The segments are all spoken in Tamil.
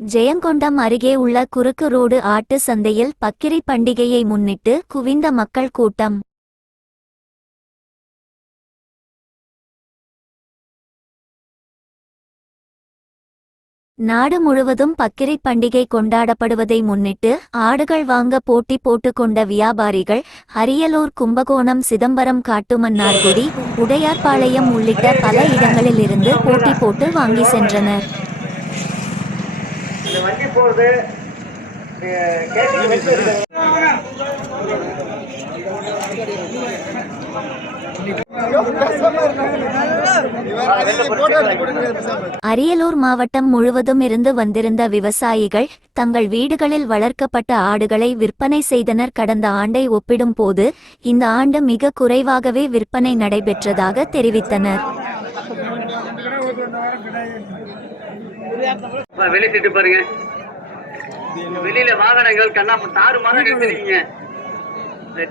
ஜெயங்கொண்டம் அருகே உள்ள குறுக்கு ரோடு ஆட்டு சந்தையில் பக்கிரி பண்டிகையை முன்னிட்டு குவிந்த மக்கள் கூட்டம். நாடு முழுவதும் பக்கிரி பண்டிகை கொண்டாடப்படுவதை முன்னிட்டு ஆடுகள் வாங்க போட்டி போட்டுக்கொண்ட வியாபாரிகள் அரியலூர் கும்பகோணம் சிதம்பரம் காட்டுமன்னார்குடி உடையார்பாளையம் உள்ளிட்ட பல இடங்களிலிருந்து போட்டி போட்டு வாங்கி சென்றனர். இந்த வண்டி கேட்டு அரியலூர் மாவட்டம் முழுவதும் இருந்து வந்திருந்த விவசாயிகள் தங்கள் வீடுகளில் வளர்க்கப்பட்ட ஆடுகளை விற்பனை செய்தனர். கடந்த ஆண்டை ஒப்பிடும்போது இந்த ஆண்டு மிக குறைவாகவே விற்பனை நடைபெற்றதாக தெரிவித்தனர். வெளியிட்டு பாருங்க. வெளியில வாகனங்கள் கண்ணா ஆறு மாதம் நிறுத்திருக்கீங்க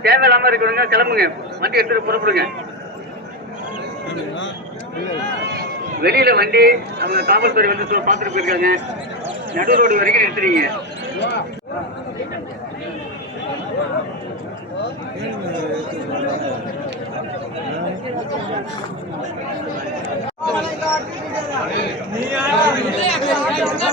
தேவையில்லாம இருக்கிறவங்க கிளம்புங்க. வண்டி எடுத்துட்டு புறப்படுங்க. வெளியில வண்டி அவங்க காவல்துறை வந்து பார்த்துட்டு போயிருக்காங்க. நடு ரோடு வரைக்கும் நிறுத்துறீங்க.